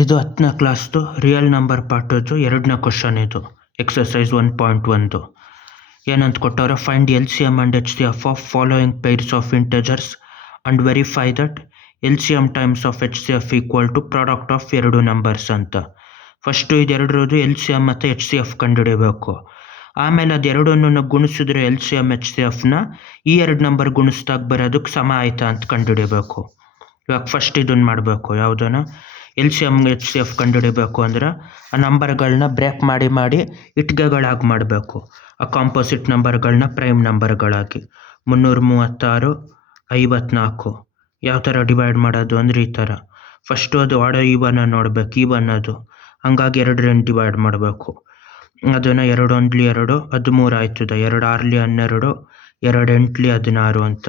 ಇದು 10ನೇ ಕ್ಲಾಸ್ದು real number ಪಾರ್ಟದು 2ನೇ question ಇದು. ಎಕ್ಸರ್ಸೈಸ್ 1.1 ಏನಂತ ಕೊಟ್ಟವ್ರೆ, find LCM and HCF of following pairs of integers and verify that LCM times of HCF equal to product of ಎರಡು numbers ಅಂತ. First ಇದೆರಡರದು LCM ಮತ್ತು HCF ಕಂಡುಹಿಡಿಯಬೇಕು. ಆಮೇಲೆ ಅದೆರಡನ್ನು ಗುಣಿಸಿದ್ರೆ LCM HCFನ ಈ ಎರಡು ನಂಬರ್ ಗುಣಿಸ್ದಾಗ ಬರೋದಕ್ಕೆ ಸಮ ಆಯ್ತಾ ಅಂತ ಕಂಡುಹಿಡಿಯಬೇಕು. ಇವಾಗ ಫಸ್ಟ್ ಇದನ್ನು ಮಾಡಬೇಕು. ಯಾವುದನ್ನು LCM HCF ಕಂಡುಹಿಡಿಬೇಕು ಅಂದ್ರೆ ಆ ನಂಬರ್ಗಳನ್ನ ಬ್ರೇಕ್ ಮಾಡಿ ಇಟ್ಗೆಗಳಾಗಿ ಮಾಡಬೇಕು. ಆ ಕಾಂಪೋಸಿಟ್ ನಂಬರ್ಗಳನ್ನ ಪ್ರೈಮ್ ನಂಬರ್ಗಳಾಗಿ 336, 54 ಯಾವ ಥರ ಡಿವೈಡ್ ಮಾಡೋದು ಅಂದರೆ ಈ ಥರ. ಫಸ್ಟು ಅದು ಆಡೋ ಈವನ್ನ ನೋಡಬೇಕು, ಈವನ್ ಅದು, ಹಂಗಾಗಿ 2 ಡಿವೈಡ್ ಮಾಡಬೇಕು. ಅದನ್ನು 2 1 2 13 ಆಯ್ತದ, 2 6 12, 2 8 16 ಅಂತ.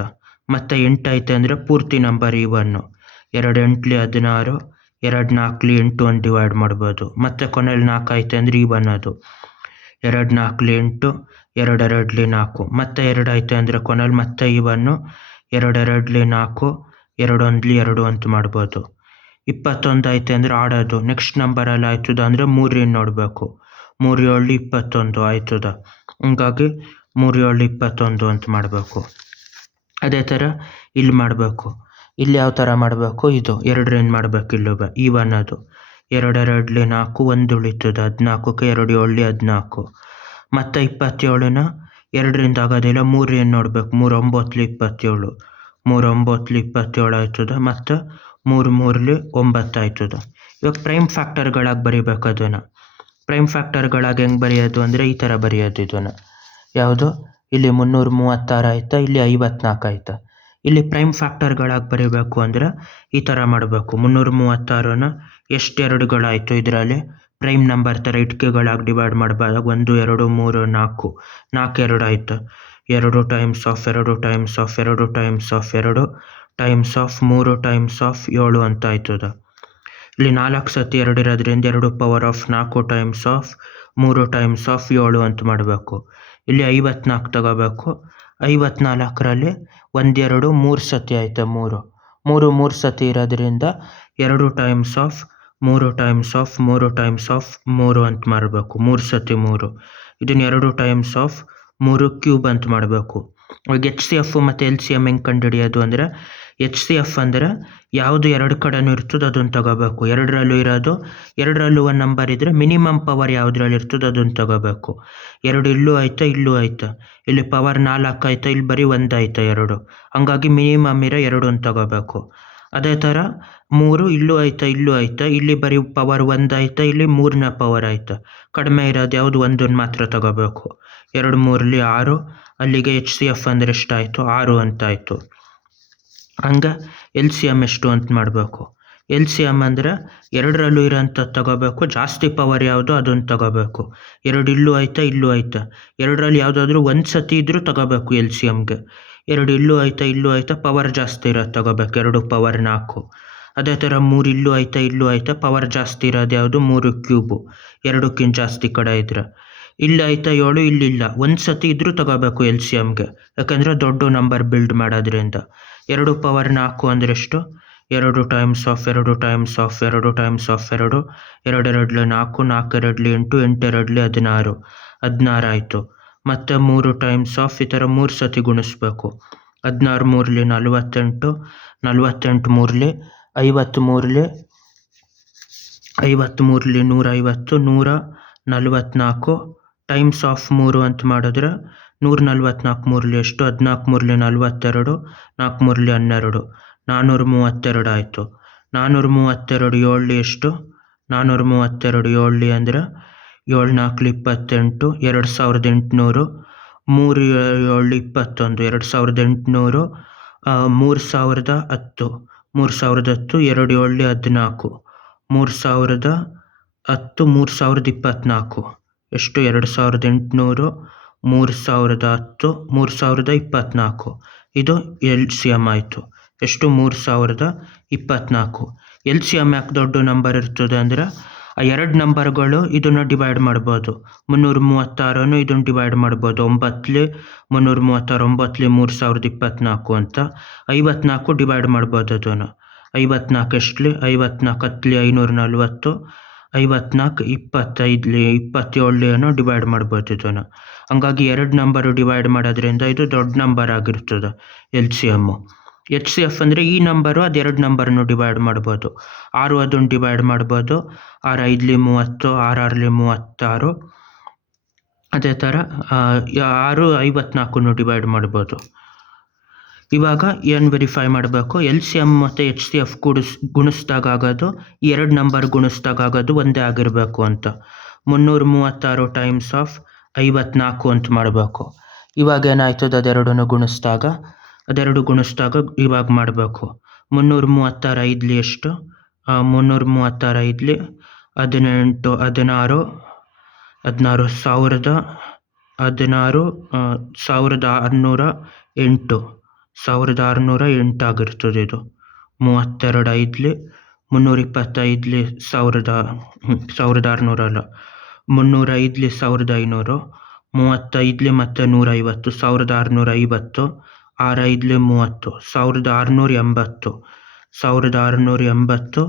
ಮತ್ತು 8 ಐತೆ ಅಂದರೆ ಪೂರ್ತಿ ನಂಬರ್ ಈವನ್ನು, 2 8 16, 2 4 8 ಒಂದು ಡಿವೈಡ್ ಮಾಡ್ಬೋದು. ಮತ್ತು ಕೊನೆಯಲ್ಲಿ 4 ಐತೆ ಅಂದರೆ ಈವನ್ ಅದು, 2 4 8, 2 2 4. ಮತ್ತು 2 ಐತೆ ಅಂದರೆ ಕೊನೆಯಲ್ಲಿ ಮತ್ತೆ ಈವನ್ನು, 2 2 4, 2 1 2 ಅಂತ ಮಾಡ್ಬೋದು. 21 ಐತೆ ಅಂದರೆ ಆಡೋದು. ನೆಕ್ಸ್ಟ್ ನಂಬರಲ್ಲಿ ಆಯ್ತದ ಅಂದರೆ 3 ನೋಡಬೇಕು, 3 7 21 ಆಯ್ತದ, ಹಂಗಾಗಿ 3 7 21 ಅಂತ ಮಾಡಬೇಕು. ಅದೇ ಥರ ಇಲ್ಲಿ ಮಾಡಬೇಕು. ಇಲ್ಲಿ ಯಾವ ಥರ ಮಾಡಬೇಕು, ಇದು 2 ಮಾಡಬೇಕು. ಇಲ್ಲೂ ಈವನ್ ಅದು, 2 2 4 1 ಉಳಿತದ, 14ಕ್ಕೆ 2 7 14. ಮತ್ತು 27ನ 2 ಆಗೋದಿಲ್ಲ, 3 ನೋಡಬೇಕು, 3 9 27, 3 9 27 ಆಯ್ತದ, ಮತ್ತು 3 3 9 ಆಯ್ತದ. ಇವಾಗ ಪ್ರೈಮ್ ಫ್ಯಾಕ್ಟರ್ಗಳಾಗಿ ಬರೀಬೇಕು ಅದನ್ನು. ಪ್ರೈಮ್ ಫ್ಯಾಕ್ಟರ್ಗಳಾಗಿ ಹೆಂಗೆ ಬರೆಯೋದು ಅಂದರೆ ಈ ಥರ ಬರೆಯೋದು ಇದನ್ನು. ಯಾವುದು, ಇಲ್ಲಿ 336 ಆಯ್ತಾ, ಇಲ್ಲಿ 54 ಆಯ್ತಾ. ಇಲ್ಲಿ ಪ್ರೈಮ್ ಫ್ಯಾಕ್ಟರ್ಗಳಾಗಿ ಬರೀಬೇಕು ಅಂದರೆ ಈ ಥರ ಮಾಡಬೇಕು. 336ನ ಎಷ್ಟು ಎರಡುಗಳಾಯಿತು ಇದರಲ್ಲಿ ಪ್ರೈಮ್ ನಂಬರ್ ಥರ ಇಟ್ಕೆಗಳಾಗಿ ಡಿವೈಡ್ ಮಾಡಬಾರ್ದಾಗ 1 2 3 4, 4 2 ಆಯಿತು. 2 times of 2 times of 2 times of 2 times of 3 times of 7 ಅಂತ ಆಯ್ತದ. ಇಲ್ಲಿ 4 ಸತಿ 2 ಇರೋದ್ರಿಂದ 2 power of 4 times of 3 times of 7 ಅಂತ ಮಾಡಬೇಕು. ಇಲ್ಲಿ 54 ತಗೋಬೇಕು. 54ರಲ್ಲಿ 1 2 3 ಸತಿ ಆಯ್ತಾ, 3 ಸತಿ ಇರೋದ್ರಿಂದ 2 times of 3 times of 3 times of 3 ಅಂತ ಮಾಡಬೇಕು. 3 ಸತಿ 3, ಇದನ್ನು 2 ಟೈಮ್ಸ್ ಆಫ್ 3 ಕ್ಯೂಬ್ ಅಂತ ಮಾಡಬೇಕು. ಇವಾಗ HCF ಮತ್ತು LCM ಹೆಂಗೆ ಕಂಡುಹಿಡಿಯೋದು ಅಂದರೆ, HCF ಅಂದರೆ ಯಾವುದು ಎರಡು ಕಡೆನೂ ಇರ್ತದೆ ಅದನ್ನು ತಗೋಬೇಕು. ಎರಡರಲ್ಲೂ ಒಂದು ನಂಬರ್ ಇದ್ದರೆ ಮಿನಿಮಮ್ ಪವರ್ ಯಾವುದ್ರಲ್ಲಿ ಇರ್ತದೆ ಅದನ್ನು ತಗೋಬೇಕು. 2 ಇಲ್ಲೂ ಆಯ್ತಾ, ಇಲ್ಲೂ ಆಯ್ತಾ, ಇಲ್ಲಿ ಪವರ್ 4 ಆಯ್ತಾ, ಇಲ್ಲಿ ಬರೀ 1 ಆಯ್ತಾ 2, ಹಂಗಾಗಿ ಮಿನಿಮಮ್ ಇರೋ 2 ಅಂತ ತಗೋಬೇಕು. ಅದೇ ಥರ 3 ಇಲ್ಲೂ ಆಯ್ತಾ, ಇಲ್ಲೂ ಆಯ್ತಾ, ಇಲ್ಲಿ ಬರೀ ಪವರ್ 1 ಆಯ್ತಾ, ಇಲ್ಲಿ 3ನೇ ಪವರ್ ಆಯ್ತಾ, ಕಡಿಮೆ ಇರೋದು ಯಾವುದು, 1 ಮಾತ್ರ ತಗೋಬೇಕು. 2 3 6, ಅಲ್ಲಿಗೆ HCF ಅಂದರೆ ಎಷ್ಟಾಯಿತು, 6 ಅಂತ ಆಯಿತು. ಹಂಗೆ LCM ಎಷ್ಟು ಅಂತ ಮಾಡಬೇಕು. LCM ಅಂದರೆ ಎರಡರಲ್ಲೂ ಇರೋಂಥದ್ದು ತಗೋಬೇಕು, ಜಾಸ್ತಿ ಪವರ್ ಯಾವುದು ಅದನ್ನು ತಗೋಬೇಕು. 2 ಇಲ್ಲೂ ಆಯ್ತಾ, ಇಲ್ಲೂ ಆಯ್ತಾ, ಎರಡರಲ್ಲಿ ಯಾವುದಾದ್ರೂ 1 ಸತಿ ಇದ್ದರೂ ತಗೋಬೇಕು LCMಗೆ. 2 ಇಲ್ಲೂ ಆಯ್ತಾ, ಇಲ್ಲೂ ಆಯ್ತಾ, ಪವರ್ ಜಾಸ್ತಿ ಇರೋದು ತಗೋಬೇಕು, 2 ಪವರ್ 4. ಅದೇ ಥರ 3 ಇಲ್ಲೂ ಆಯ್ತಾ, ಇಲ್ಲೂ ಆಯ್ತಾ, ಪವರ್ ಜಾಸ್ತಿ ಇರೋದು ಯಾವುದು, 3 ಕ್ಯೂಬು, 2ಕ್ಕಿಂತ ಜಾಸ್ತಿ ಕಡೆ ಇದ್ರೆ. ಇಲ್ಲಿ ಆಯ್ತಾ 7, ಇಲ್ಲಿಲ್ಲ, 1 ಸತಿ ಇದ್ದರೂ ತಗೋಬೇಕು LCMಗೆ, ಯಾಕಂದರೆ ದೊಡ್ಡ ನಂಬರ್ ಬಿಲ್ಡ್ ಮಾಡೋದ್ರಿಂದ. 2 ಪವರ್ 4 ಅಂದರೆ ಎಷ್ಟು, 2 times of 2 times of 2 times of 2, 2 2 4, 4 2 8, 8 2 16, 16 ಆಯಿತು. ಮತ್ತು 3 ಟೈಮ್ಸ್ ಆಫ್ ಈ ಥರ 3 ಸತಿ ಗುಣಿಸ್ಬೇಕು. 16 3 48, 48 3 53, 53 150, 144 ಟೈಮ್ಸ್ ಆಫ್ 3 ಅಂತ ಮಾಡಿದ್ರೆ 144 3 ಎಷ್ಟು, 14 3 42, 4 3 12, 432 ಆಯಿತು. 432 7 ಎಷ್ಟು, 432 7 ಅಂದರೆ 7 4 28, 2800, 3 7 21, 2800, 3010, 3010, 2 7 14, 3010, 3024 ಎಷ್ಟು, 2800, 3010, 3024. ಇದು LCM ಆಯಿತು. ಎಷ್ಟು, 3024. LCM ಯಾಕೆ ದೊಡ್ಡ ನಂಬರ್ ಇರ್ತದೆ ಅಂದರೆ ಆ 2 ನಂಬರ್ಗಳು ಇದನ್ನು ಡಿವೈಡ್ ಮಾಡ್ಬೋದು. 336 ಇದನ್ನು ಡಿವೈಡ್ ಮಾಡ್ಬೋದು, 9 336 9 3024 ಅಂತ. 54 ಡಿವೈಡ್ ಮಾಡ್ಬೋದು ಅದನ್ನು. 54 ಎಷ್ಟಲಿ 54 ಹತ್ತಲಿ 540, 54 25ಲಿ 27 ಏನೋ ಡಿವೈಡ್ ಮಾಡ್ಬೋದು ಇದನ್ನು. ಹಂಗಾಗಿ 2 ನಂಬರು ಡಿವೈಡ್ ಮಾಡೋದ್ರಿಂದ ಇದು ದೊಡ್ಡ ನಂಬರ್ ಆಗಿರ್ತದೆ L C M. H C F ಅಂದರೆ ಈ ನಂಬರು ಅದು 2 ನಂಬರನ್ನು ಡಿವೈಡ್ ಮಾಡ್ಬೋದು. 6 ಅದನ್ನು ಡಿವೈಡ್ ಮಾಡ್ಬೋದು. 6 5ಲಿ 30, 6 6ಲಿ 36, ಅದೇ ಥರ 6 54 ಡಿವೈಡ್ ಮಾಡ್ಬೋದು. ಇವಾಗ ಏನು ವೆರಿಫೈ ಮಾಡಬೇಕು, ಎಲ್ ಸಿ ಎಮ್ ಮತ್ತು ಎಚ್ ಸಿ ಎಫ್ ಗುಣಿಸ್ದಾಗ ಆಗೋದು, ಈ 2 ನಂಬರ್ ಗುಣಿಸ್ದಾಗ ಆಗೋದು ಒಂದೇ ಆಗಿರಬೇಕು ಅಂತ. 336 ಟೈಮ್ಸ್ ಆಫ್ 54 ಅಂತ ಮಾಡಬೇಕು. ಇವಾಗ ಏನಾಯ್ತದೆ ಅದೆರಡನ್ನು ಗುಣಿಸ್ದಾಗ ಇವಾಗ ಮಾಡಬೇಕು. 336 5ಲಿ ಎಷ್ಟು? 336 5ಲಿ 18, 16, 16 1608 ಆಗಿರ್ತದೆ ಇದು. 32 5ಲಿ 325ಲಿ 1600 ಅಲ್ಲ, 305ಲಿ 1500, 35ಲಿ ಮತ್ತೆ 150, 1650, 6 5ಲಿ 30, 1680, 1680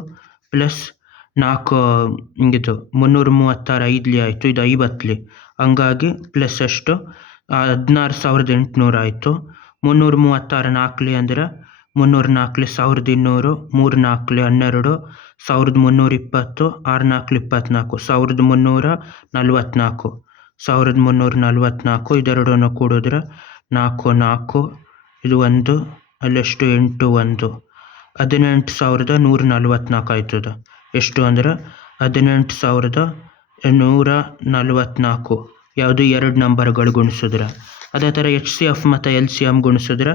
ಪ್ಲಸ್ 4 ಇದು 336 5ಲಿ ಆಯಿತು, ಇದು 50ಲಿ, ಹಂಗಾಗಿ ಪ್ಲಸ್ ಎಷ್ಟು 16800 ಆಯಿತು. 336 4ಲಿ ಅಂದರೆ 304ಲಿ 1200, 3 4ಲಿ 12, 1320, 6 4ಲಿ 24, 1344, ಇದೆರಡನ್ನು ಕೂಡಿದ್ರೆ 4 4, ಇದು 1, ಅಲ್ಲೆಷ್ಟು 8 1, 18144 ಆಯ್ತದೆ. ಎಷ್ಟು ಅಂದರೆ 18144, ಯಾವುದು 2 ನಂಬರ್ಗಳು ಗುಣಿಸಿದ್ರೆ. ಅದೇ ಥರ ಎಚ್ ಸಿ ಎಫ್ ಮತ್ತು ಎಲ್ ಸಿ ಎಮ್ ಗುಣಿಸಿದ್ರೆ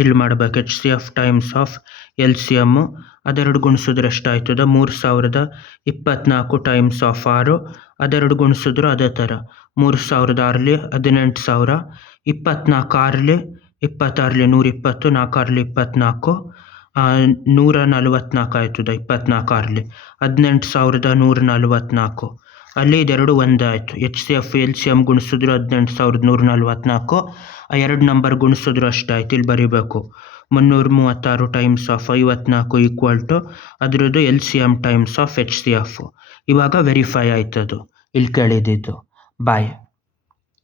ಇಲ್ಲಿ ಮಾಡಬೇಕು. H C F times of L C M, ಅದೆರಡು ಗುಣಿಸಿದ್ರೆ ಎಷ್ಟಾಯ್ತದೆ 3024 ಟೈಮ್ಸ್ ಆಫ್ 6, ಅದೆರಡು ಗುಣಿಸಿದ್ರು ಅದೇ ಥರ 3006ಲಿ 18000, 24 6ಲಿ 120, 4 24, 144 ಆಯ್ತದೆ. 24 6ಲಿ 18144, ಅಲ್ಲಿ ಇದೆರಡು ಒಂದೇ ಆಯಿತು. H C F L C M ಗುಣಿಸಿದ್ರು 18144, ಆ 2 ನಂಬರ್ ಗುಣಿಸಿದ್ರು ಅಷ್ಟಾಯ್ತು. ಇಲ್ಲಿ ಬರೀಬೇಕು 336 ಟೈಮ್ಸ್ ಆಫ್ 54 ಈಕ್ವಲ್ ಟು ಅದರದ್ದು L C M times of H C F. ಇವಾಗ ವೆರಿಫೈ ಆಯ್ತದು ಇಲ್ಲಿ ಕೇಳಿದ್ದು. ಬಾಯ್.